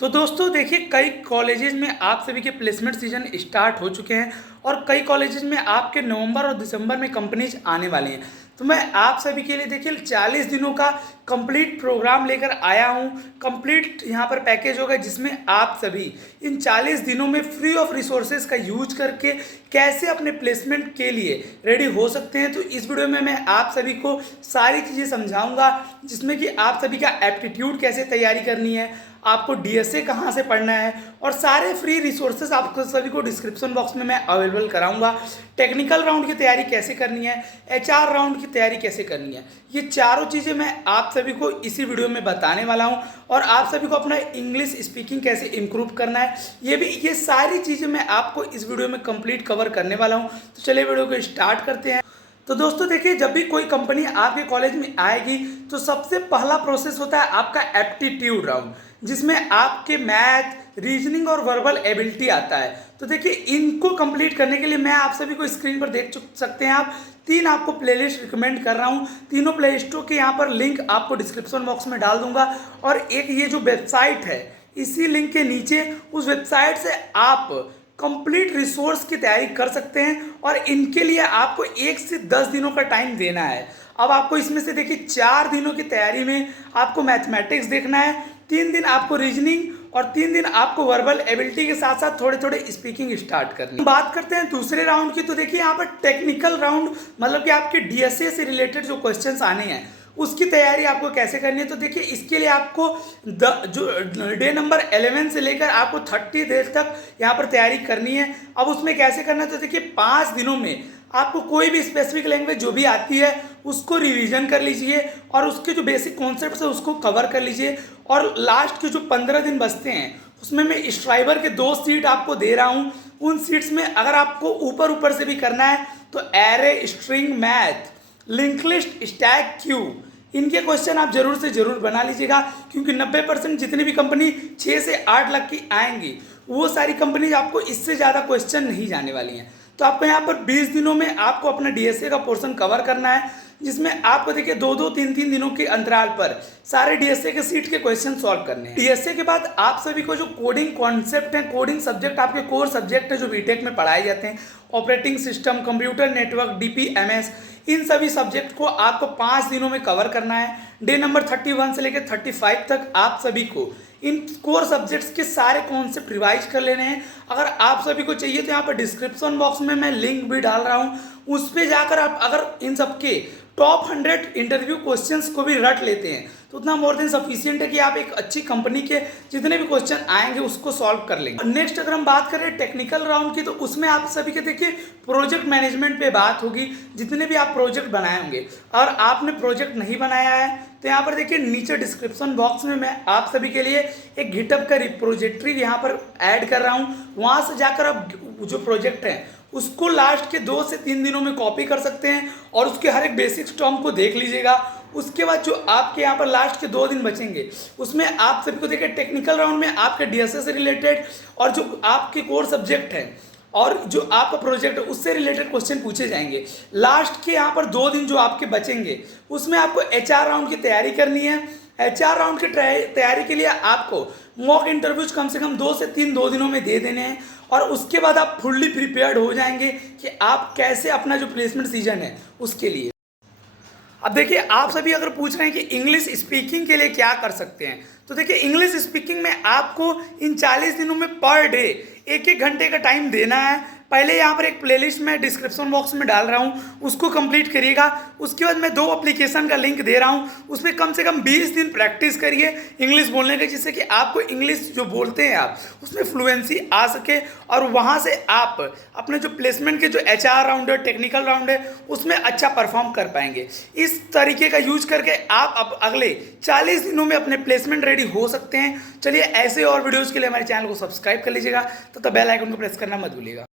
तो दोस्तों देखिए, कई कॉलेजेस में आप सभी के प्लेसमेंट सीजन स्टार्ट हो चुके हैं और कई कॉलेजेस में आपके नवंबर और दिसंबर में कंपनीज आने वाली हैं। तो मैं आप सभी के लिए देखिए 40 दिनों का कंप्लीट प्रोग्राम लेकर आया हूं। कंप्लीट यहां पर पैकेज होगा जिसमें आप सभी इन 40 दिनों में फ्री ऑफ रिसोर्सेज का यूज करके कैसे अपने प्लेसमेंट के लिए रेडी हो सकते हैं। तो इस वीडियो में मैं आप सभी को सारी चीज़ें समझाऊंगा, जिसमें कि आप सभी का एप्टीट्यूड कैसे तैयारी करनी है, आपको डीएसए कहाँ से पढ़ना है, और सारे फ्री रिसोर्सेज आपको सभी को डिस्क्रिप्शन बॉक्स में मैं अवेलेबल कराऊंगा। टेक्निकल राउंड की तैयारी कैसे करनी है, एचआर राउंड की तैयारी कैसे करनी है, ये चारों चीज़ें मैं आप सभी को इसी वीडियो में बताने वाला हूं। और आप सभी को अपना इंग्लिश स्पीकिंग कैसे इम्प्रूव करना है, ये सारी चीज़ें मैं आपको इस वीडियो में कंप्लीट कवर करने वाला हूँ। तो चलिए वीडियो को स्टार्ट करते हैं। तो दोस्तों देखिए, जब भी कोई कंपनी आपके कॉलेज में आएगी तो सबसे पहला प्रोसेस होता है आपका एप्टीट्यूड राउंड, जिसमें आपके मैथ, रीजनिंग और वर्बल एबिलिटी आता है। तो देखिए, इनको कंप्लीट करने के लिए मैं आप सभी को स्क्रीन पर देख सकते हैं आप 3 आपको प्लेलिस्ट रिकमेंड कर रहा हूँ। तीनों प्लेलिस्टों के यहाँ पर लिंक आपको डिस्क्रिप्शन बॉक्स में डाल दूंगा, और एक ये जो वेबसाइट है इसी लिंक के नीचे उस वेबसाइट से आप कंप्लीट रिसोर्स की तैयारी कर सकते हैं। और इनके लिए आपको 1 से 10 दिनों का टाइम देना है। अब आपको इसमें से देखिए 4 दिनों की तैयारी में आपको मैथमेटिक्स देखना है, 3 दिन आपको रीजनिंग, और 3 दिन आपको वर्बल एबिलिटी के साथ साथ थोड़े थोड़े स्पीकिंग स्टार्ट करनी है। बात करते हैं दूसरे राउंड की, तो देखिए यहाँ पर टेक्निकल राउंड, मतलब कि आपके डीएसए से रिलेटेड जो क्वेश्चंस आने हैं उसकी तैयारी आपको कैसे करनी है। तो देखिए, इसके लिए आपको जो डे नंबर 11 से लेकर आपको 30 डेज तक यहाँ पर तैयारी करनी है। अब उसमें कैसे करना है, तो देखिए 5 दिनों में आपको कोई भी स्पेसिफिक लैंग्वेज जो भी आती है उसको रिवीजन कर लीजिए और उसके जो बेसिक कॉन्सेप्ट्स है उसको कवर कर लीजिए। और लास्ट के जो 15 दिन बचते हैं उसमें मैं स्ट्राइबर के 2 सीट आपको दे रहा हूँ। उन सीट्स में अगर आपको ऊपर ऊपर से भी करना है तो array, string math, link list, stack, Q, इनके क्वेश्चन आप जरूर से जरूर बना लीजिएगा, क्योंकि 90% जितनी भी कंपनी 6 से 8 लाख की आएंगी वो सारी कंपनी आपको इससे ज़्यादा क्वेश्चन नहीं जाने वाली हैं। तो आपको यहाँ पर 20 दिनों में आपको अपना डीएसए का पोर्शन कवर करना है, जिसमें आपको देखिए 2-2, 3-3 दिनों के अंतराल पर सारे डीएसए के सीट के क्वेश्चन सॉल्व करने हैं। डीएसए के बाद आप सभी को जो कोडिंग कॉन्सेप्ट है, कोडिंग सब्जेक्ट आपके कोर सब्जेक्ट है जो बीटेक में पढ़ाए जाते हैं, ऑपरेटिंग सिस्टम, कंप्यूटर नेटवर्क, डीपीएमएस, इन सभी सब्जेक्ट को आपको 5 दिनों में कवर करना है। डे नंबर 31 से लेकर 35 तक आप सभी को इन कोर सब्जेक्ट्स के सारे कॉन्सेप्ट रिवाइज कर लेने हैं। अगर आप सभी को चाहिए तो यहाँ पर डिस्क्रिप्शन बॉक्स में मैं लिंक भी डाल रहा हूँ, उस पर जाकर आप अगर इन सबके टॉप 100 इंटरव्यू क्वेश्चंस को भी रट लेते हैं तो उतना मोर देन सफिशिएंट है कि आप एक अच्छी कंपनी के जितने भी क्वेश्चन आएंगे उसको सॉल्व कर लेंगे। नेक्स्ट अगर हम बात करें टेक्निकल राउंड की, तो उसमें आप सभी के देखिए प्रोजेक्ट मैनेजमेंट पे बात होगी। जितने भी आप प्रोजेक्ट बनाए होंगे और आपने प्रोजेक्ट नहीं बनाया है तो यहाँ पर देखिए नीचे डिस्क्रिप्शन बॉक्स में मैं आप सभी के लिए एक गिटहब का रिपोजिटरी यहाँ पर ऐड कर रहा हूँ। वहाँ से जाकर आप जो प्रोजेक्ट है उसको लास्ट के 2 से 3 दिनों में कॉपी कर सकते हैं और उसके हर एक बेसिक टर्म को देख लीजिएगा। उसके बाद जो आपके यहाँ पर लास्ट के 2 दिन बचेंगे उसमें आप सभी को देखिए टेक्निकल राउंड में आपके डीएसए से रिलेटेड और जो आपके कोर सब्जेक्ट है और जो आपका प्रोजेक्ट है उससे रिलेटेड क्वेश्चन पूछे जाएंगे। लास्ट के यहाँ पर 2 दिन जो आपके बचेंगे उसमें आपको एचआर राउंड की तैयारी करनी है। एचआर राउंड की तैयारी के लिए आपको मॉक इंटरव्यूज कम से कम 2 से 3 2 दिनों में दे देने हैं, और उसके बाद आप फुल्ली प्रिपेयर्ड हो जाएंगे कि आप कैसे अपना जो प्लेसमेंट सीजन है उसके लिए। अब देखिए, आप सभी अगर पूछ रहे हैं कि इंग्लिश स्पीकिंग के लिए क्या कर सकते हैं, तो देखिए इंग्लिश स्पीकिंग में आपको इन 40 दिनों में पर डे 1-1 घंटे का टाइम देना है। पहले यहाँ पर एक प्लेलिस्ट मैं डिस्क्रिप्शन बॉक्स में डाल रहा हूँ, उसको कंप्लीट करिएगा। उसके बाद मैं 2 एप्लीकेशन का लिंक दे रहा हूँ, उसमें कम से कम 20 दिन प्रैक्टिस करिए इंग्लिश बोलने के, जिससे कि आपको इंग्लिश जो बोलते हैं आप उसमें फ्लुएंसी आ सके, और वहाँ से आप अपने जो प्लेसमेंट के जो एचआर राउंड है, टेक्निकल राउंड है, उसमें अच्छा परफॉर्म कर पाएंगे। इस तरीके का यूज करके आप अब अगले 40 दिनों में अपने प्लेसमेंट रेडी हो सकते हैं। चलिए, ऐसे और वीडियोज़ के लिए हमारे चैनल को सब्सक्राइब कर लीजिएगा, तो बेल आइकन को प्रेस करना मत भूलिएगा।